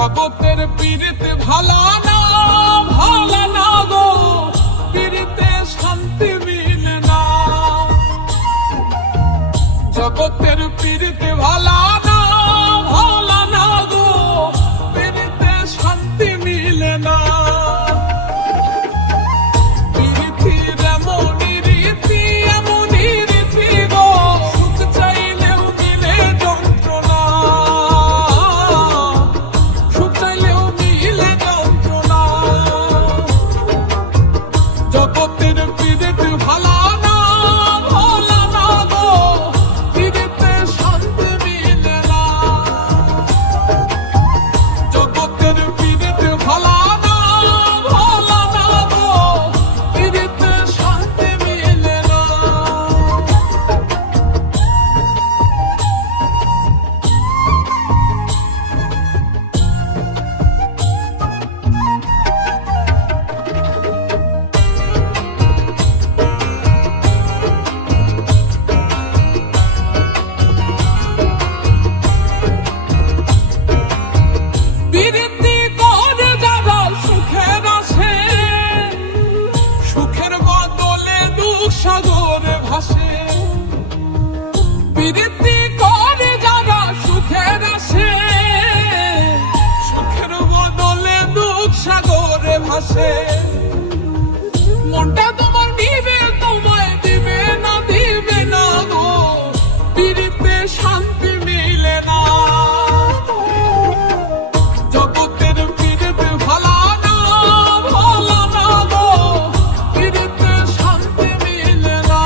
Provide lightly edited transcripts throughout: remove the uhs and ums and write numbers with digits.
জগতের পীড়িতে ভালা না গো, পীড়িতে শান্তি মিলে না। জগতের পীড়িতে ভালা না গো, পীড়িতে শান্তি মিলে না। পীড়িতির এমনই রীতি গো, সুখ চাইলেও মিলে যন্ত্রণা, সুখ চাইলেও মিলে যন্ত্রণা। জগতের পীড়িতে ভালা না গো, পীড়িতে শান্তি মিলে না। জগতের পীড়িতে ভালা না গো, পীড়িতে শান্তি মিলে না। পীড়িতি করে যারা সুখের আসে, সুখের বদলে দুঃখ সাগরে ভাসে। পীড়িতি করে যারা সুখের আসে, সুখের বদলে দুঃখ সাগরে ভাসে। মনটা তোমার নিবে, তোমায় দিবে না গো, পীড়িতে শান্তি মিলে না। জগতের পীড়িতে ভালা না গো, পীড়িতে শান্তি মিলে না।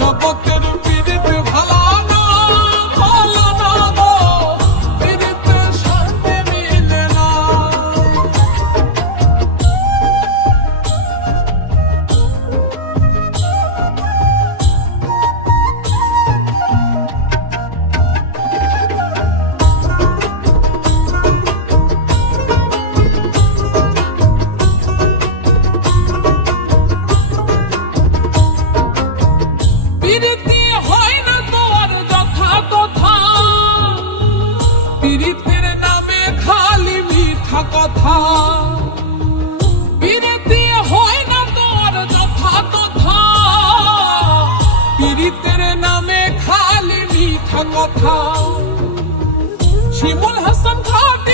জগতের পীড়িতে ভালা না গো, পীড়িতে শান্তি মিলে না। পীড়িতি হয় না তোর যথা তথা, পীড়িতের নামে খালি মিঠা কথা। পীড়িতি হয় না তোর যথা তথা, পীড়িতের নামে খালি মিঠা কথা। শিমুল হাসান খান